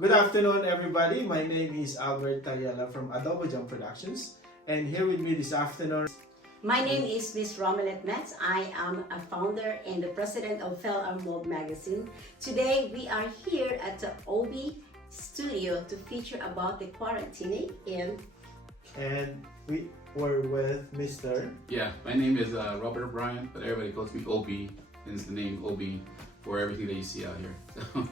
Good afternoon, everybody. My name is Albert Tayala from Adobo Jam Productions, and here with me this afternoon. My name is Miss Romelet Metz. I am a founder and the president of Fel Mold magazine. Today we are here at the OB studio to feature about the Quarantinig Year. And we were with Mr. Yeah, my name is Robert O'Brien, but everybody calls me OB, and it's the name OB for everything that you see out here.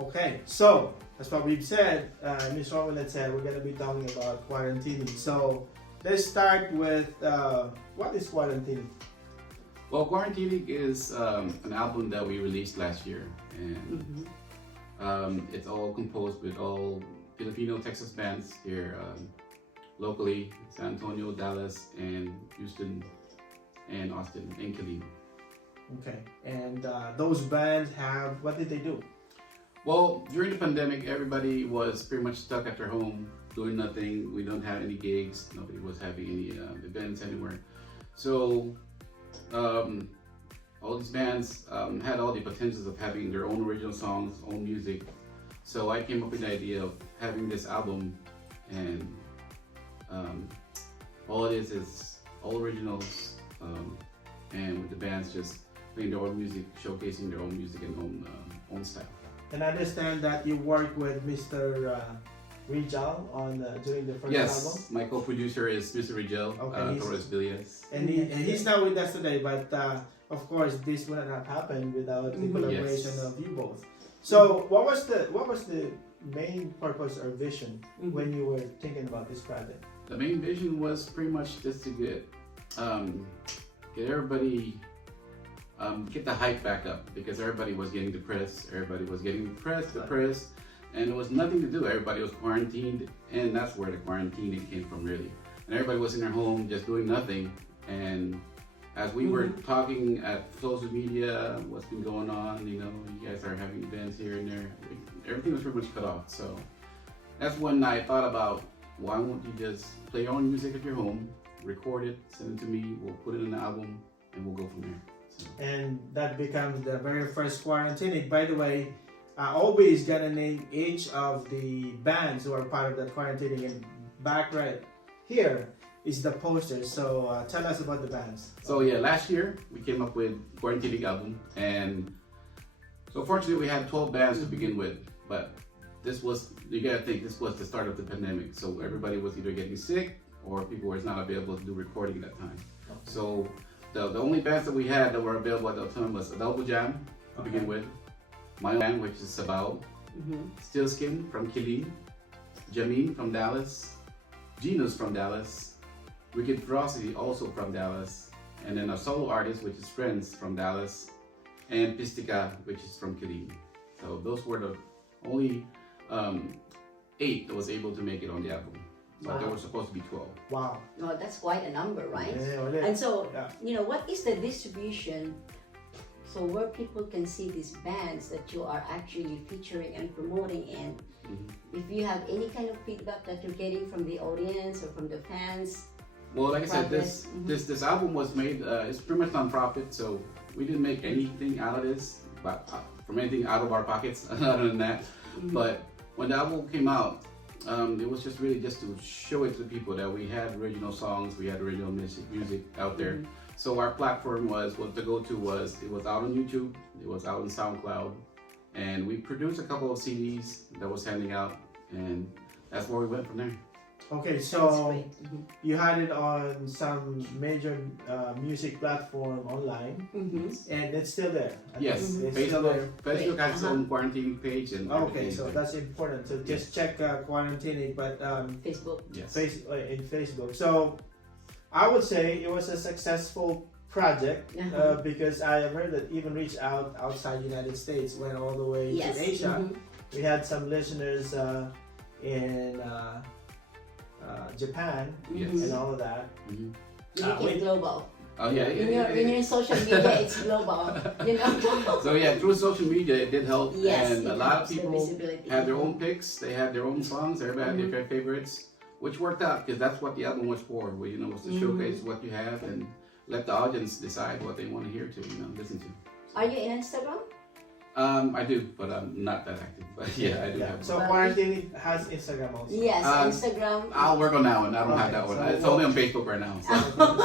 Okay, so as what we've said, Ms. Romelet said we're going to be talking about Quarantinig. So let's start with what is Quarantinig? Well, Quarantinig is an album that we released last year, and it's all composed with all Filipino Texas bands here locally, San Antonio, Dallas, and Houston, and Austin, and Killeen. Okay, and those bands have, what did they do? Well, during the pandemic, everybody was pretty much stuck at their home, doing nothing. We don't have any gigs. Nobody was having any events anywhere. So all these bands had all the potentials of having their own original songs, own music. So I came up with the idea of having this album, and all it is all originals, and with the bands just playing their own music, showcasing their own music and own style. And I understand that you worked with Mr. Rijal on during the first album. Yes, my co-producer is Mr. Rijal, Torres Villas. And he's not with us today, but of course this would not happen without the collaboration of you both. So what was the main purpose or vision when you were thinking about this project? The main vision was pretty much just to get everybody get the hype back up, because everybody was getting depressed. Everybody was getting depressed, and there was nothing to do. Everybody was quarantined, and that's where the quarantine came from, really. And everybody was in their home just doing nothing. And as we were talking at social media, what's been going on, you guys are having events here and there. Everything was pretty much cut off. So that's when I thought about, why won't you just play your own music at your home, record it, send it to me, we'll put it in an album, and we'll go from there. And that becomes the very first Quarantinig. By the way, OB is gonna name each of the bands who are part of that Quarantinig, and back right here is the poster. So tell us about the bands. So yeah, last year we came up with Quarantinig album, and so fortunately we had 12 bands to begin with, but this was, you gotta think, this was the start of the pandemic, so everybody was either getting sick or people were not available to do recording at that time. Okay. So the only bands that we had that were available at that time was Adobo Jam to begin with, my own band, which is Sabao, Still Skin from Killeen, Jamin from Dallas, Genus from Dallas, Wicked Ferocity also from Dallas, and then a solo artist, which is Friends from Dallas, and Pistica, which is from Killeen. So those were the only 8 that was able to make it on the album. So there were supposed to be 12. Wow. No, that's quite a number, right? Yeah. And so, what is the distribution? So where people can see these bands that you are actually featuring and promoting, and if you have any kind of feedback that you're getting from the audience or from the fans. Well, like I said, this album was made, it's pretty much non-profit, so we didn't make anything out of this, but from anything out of our pockets, other than that. But when the album came out, it was just really just to show it to people that we had original songs, we had original music out there. So our platform was, what the go-to was, it was out on YouTube, it was out on SoundCloud, and we produced a couple of CDs that was handing out, and that's where we went from there. Okay, so you had it on some major music platform online, and it's still there. Yes, Facebook has its own Quarantinig page, and okay, so that's important. So just check Quarantinig, but Facebook. Yes, in Facebook. So I would say it was a successful project because I have heard that even reached out outside the United States, went all the way to Asia. We had some listeners in Japan and all of that. Make it global. Oh yeah. In your social media, it's global. So yeah, through social media, it did help, yes, and a lot of people had their own picks. They had their own songs. Everybody had their favorites, which worked out because that's what the album was for. Was to showcase what you have and let the audience decide what they want to hear to, listen to. Are you in Instagram? I do, but I'm not that active. But yeah, I do have. So But Quarantinig has Instagram also. Yes, Um, Instagram. I'll work on that one. I don't have Okay, that one. so It's only on Facebook right now. So.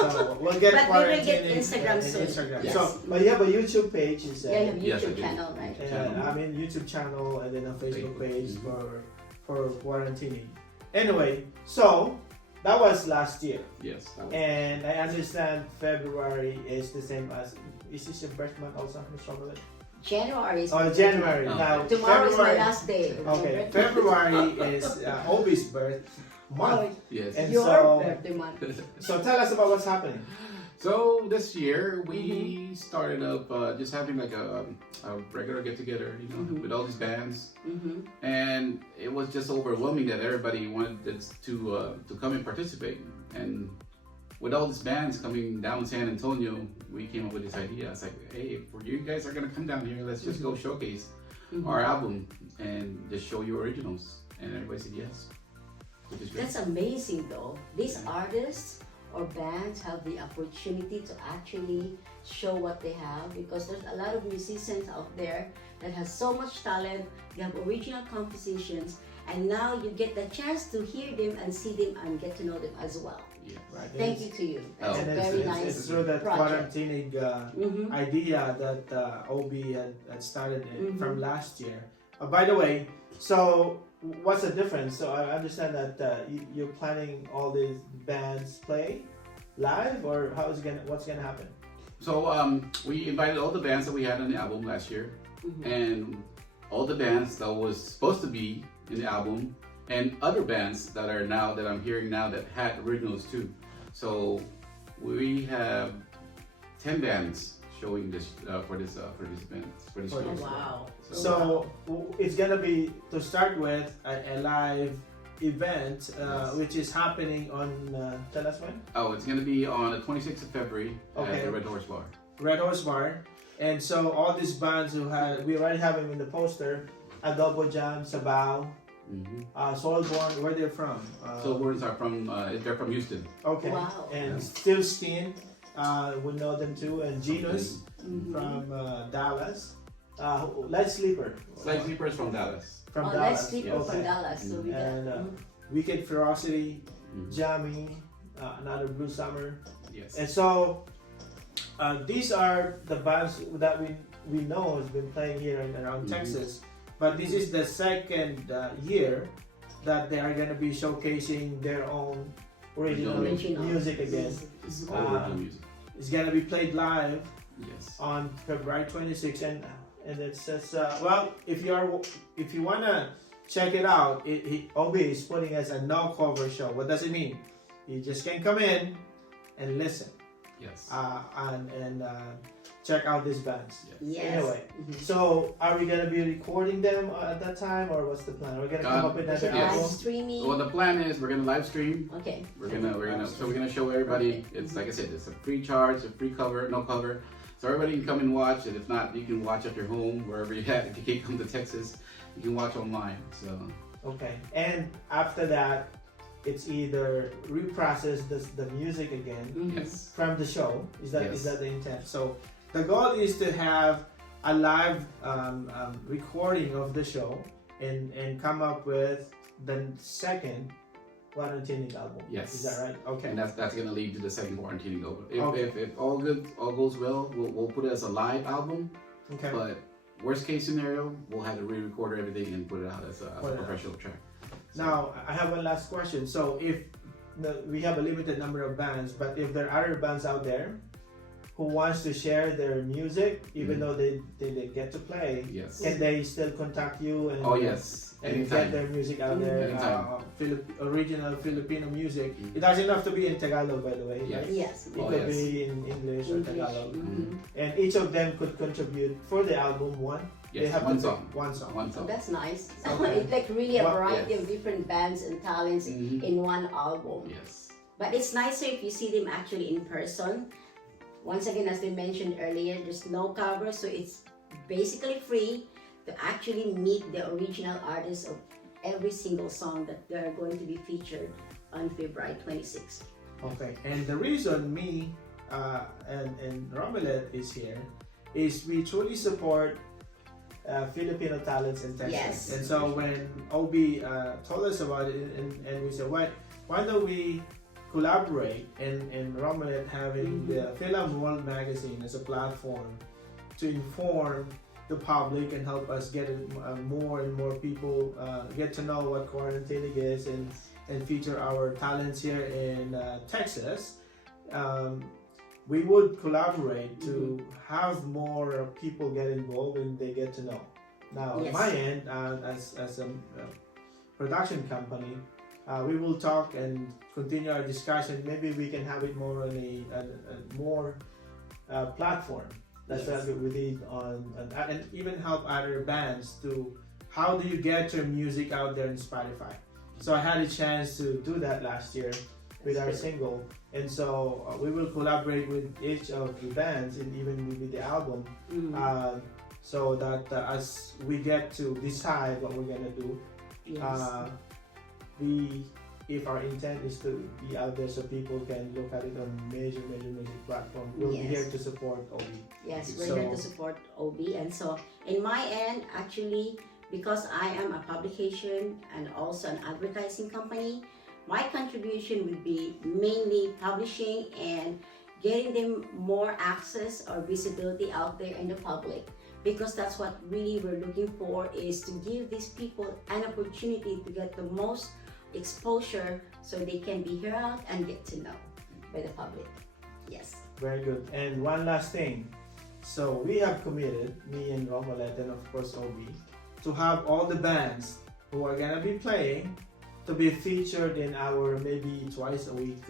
So we'll get But we will get Quarantinig Instagram and soon. Instagram. Yes. So, but you have a YouTube page, you Yeah, you said. have Yes, I YouTube do. channel, right? And I mean YouTube channel and then a Facebook page Mhm. for Quarantinig. Anyway, so that was last year. Yes. That was. And I understand February is the same as. Is this your birth month also, Ms. Robert? January is Oh, January. Oh. Now, Tomorrow is my February, last day. Okay, remember? February is Obi's birth month. Yes. And Your so- birthday month. So tell us about what's happening. So this year we started up just having like a regular get together, you know, Mhm. with all these bands, Mm-hmm. and it was just overwhelming that everybody wanted us to come and participate. And with all these bands coming down San Antonio, we came up with this idea. It's like, hey, if you guys are gonna come down here, let's just go showcase Mm-hmm. our album and just show you originals. And everybody said yes, which is great. That's amazing though. These Yeah. artists or bands have the opportunity to actually show what they have, because there's a lot of musicians out there that has so much talent. They have original compositions, and now you get the chance to hear them and see them and get to know them as well. Yes. Right. Thank you to you. That's And a it's, very it's, nice it's through that project. Quarantinig Mm-hmm. idea that Obi had started it Mhm. from last year. By the way, so what's the difference? So I understand that you're planning all these bands play live, or what's gonna happen? So we invited all the bands that we had on the album last year, Mm-hmm. and all the bands that was supposed to be in the album, and other bands that I'm hearing now that had originals too. So we have 10 bands showing this for this event for this For show. this Wow. So it's gonna be, to start with, a live event, Yes. which is happening on. Tell us when. Oh, it's gonna be on the 26th of February Okay. at the Red Horse Bar. Red Horse Bar, and so all these bands we already have them in the poster. Adobo Jam, Sabao, Mm-hmm. Soulborn, where they're from. So words are from they're from Houston. Okay. Wow. And Still Skin, we know them too, and Genus Mhm. from Dallas. Light Sleeper. Light Sleepers from Dallas. From Oh, Dallas. let's sleep yes. from Dallas. So we got. And mhm. Wicked Ferocity, Mhm. Jammy, another Blue Summer. Yes. And so these are the bands that we know has been playing here in around Mhm. Texas. But this is the second year that they are going to be showcasing their own original Original. music again. It's all Uh, original music. It's going to be played live Yes. on February 26th, and it says, well, if you wanna check it out, Obi is putting as a no cover show. What does it mean? You just can come in and listen, Yes. and check out these bands. Yes. Anyway, Mhm. so are we gonna be recording them at that time, or what's the plan? We're gonna come up with Is another it Yes. live album. streaming? Well, the plan is we're gonna live stream. Okay. We're gonna show everybody. It's like I said, it's a free charge, a free cover, no cover. So everybody can come and watch, and if not, you can watch at your home, wherever you're at. If you can't come to Texas, you can watch online. So Okay, and after that, it's either reprocess the music again Mhm. yes, from the show. Is that Yes. the intent? So the goal is to have a live recording of the show and come up with the second Quarantinig album. Yes. Is that right? Okay. and that's gonna lead to the second Quarantinig album. Okay. If all goes well, we'll put it as a live album. Okay. But worst case scenario, we'll have to re-record everything and put it out as a Put it out. professional track. So, Now I have one last question. So if we have a limited number of bands, but if there are other bands out there who wants to share their music, even Mhm. though they get to play, yes. can they still contact you and Oh yes, and get anytime. their music out there? Anytime. Original Filipino music. Mhm. It doesn't have to be in Tagalog, by the way. Yes. Right? Yes. It Oh, could yes. be in English or English. Tagalog. Mhm. And each of them could contribute for the album one. They Yes, have one to pick song. one song. One So song. that's nice. So Okay. it's like really a Well, variety yes. of different bands and talents Mhm. in one album. Yes. But it's nicer if you see them actually in person. Once again, as we mentioned earlier, there's no cover, so it's basically free to actually meet the original artists of every single song that they're going to be featured on February 26th. Okay. And the reason me and Romulet is here is we truly support Filipino talents in Texas. Yes. And so when OB told us about it, and we said, why don't we collaborate and Romulet having the Film World magazine as a platform to inform the public and help us get more and more people get to know what Quarantinig is and feature our talents here in Texas. We would collaborate to have more people get involved and they get to know. Now, on my end, as a production company, we will talk and continue our discussion. Maybe we can have it more on a more platform. That's what we did and even help other bands to how do you get your music out there in Spotify. So I had a chance to do that last year with our single, and so we will collaborate with each of the bands and even with the album, so that as we get to decide what we're gonna do, if our intent is to be out there so people can look at it on major music platform, we'll be here to support OB. Yes, we're here to support OB. And so in my end, actually, because I am a publication and also an advertising company, my contribution would be mainly publishing and getting them more access or visibility out there in the public, because that's what really we're looking for, is to give these people an opportunity to get the most exposure so they can be heard out and get to know by the public. Yes. Very good. And one last thing. So we have committed, me and Romulet and of course OB, to have all the bands who are gonna be playing to be featured in our maybe twice a week.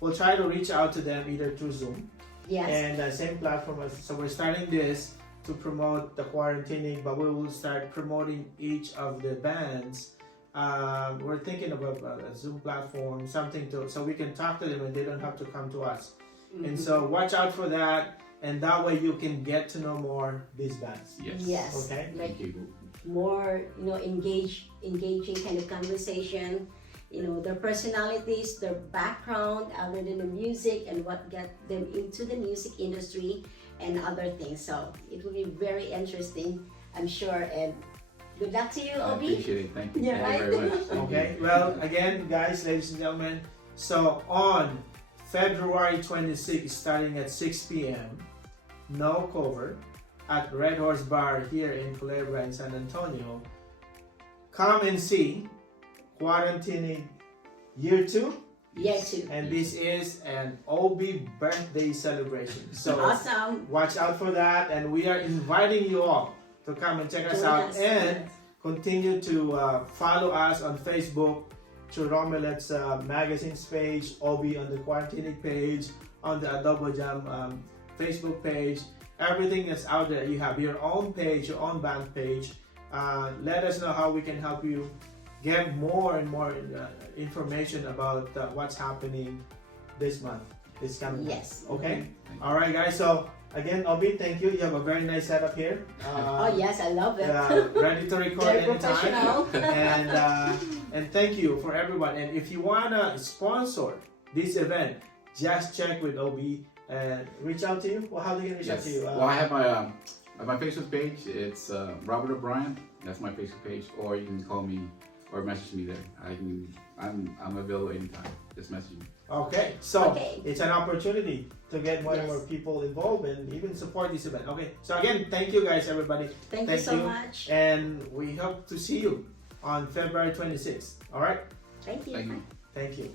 We'll try to reach out to them either through Zoom and the same platform. So we're starting this to promote the Quarantinig, but we will start promoting each of the bands. We're thinking about a Zoom platform, something so we can talk to them and they don't have to come to us. And so watch out for that, and that way you can get to know more these bands. Yes. Okay. Like more, engaging kind of conversation. Their personalities, their background, other than the music, and what got them into the music industry and other things. So it will be very interesting, I'm sure. And good luck to you, I Obi. appreciate it. Thank you. Yeah, Thank you very much. Thank Okay. Well, again, guys, ladies and gentlemen, so on February 26th, starting at 6 p.m., no cover, at Red Horse Bar here in Culebra in San Antonio. Come and see Quarantinig Year 2. Year 2. And this is an OB birthday celebration. So awesome. Watch out for that, and we are inviting you all to come and check us out and continue to follow us on Facebook through Romulet's magazine's page, OB on the Quarantinig page, on the Adobo Jam Facebook page. Everything that's out there. You have your own page, your own band page. Let us know how we can help you get more and more information about what's happening this month, this coming month. Okay? All right, guys. So again, Obi, thank you. You have a very nice setup here. Oh yes, I love it. Ready to record Very professional. And thank you for everyone. And if you wanna sponsor this event, just check with Obi and reach out to you. Well, how do you reach out to you? Well, I have my Facebook page. It's Robert O'Brien. That's my Facebook page. Or you can call me or message me there. I'm available anytime. Just message me. Okay, so it's an opportunity to get more and more people involved and even support this event. Okay, so again, thank you guys, everybody. Thank you so much. And we hope to see you on February 26th. All right? Thank you. Thank you. Thank you.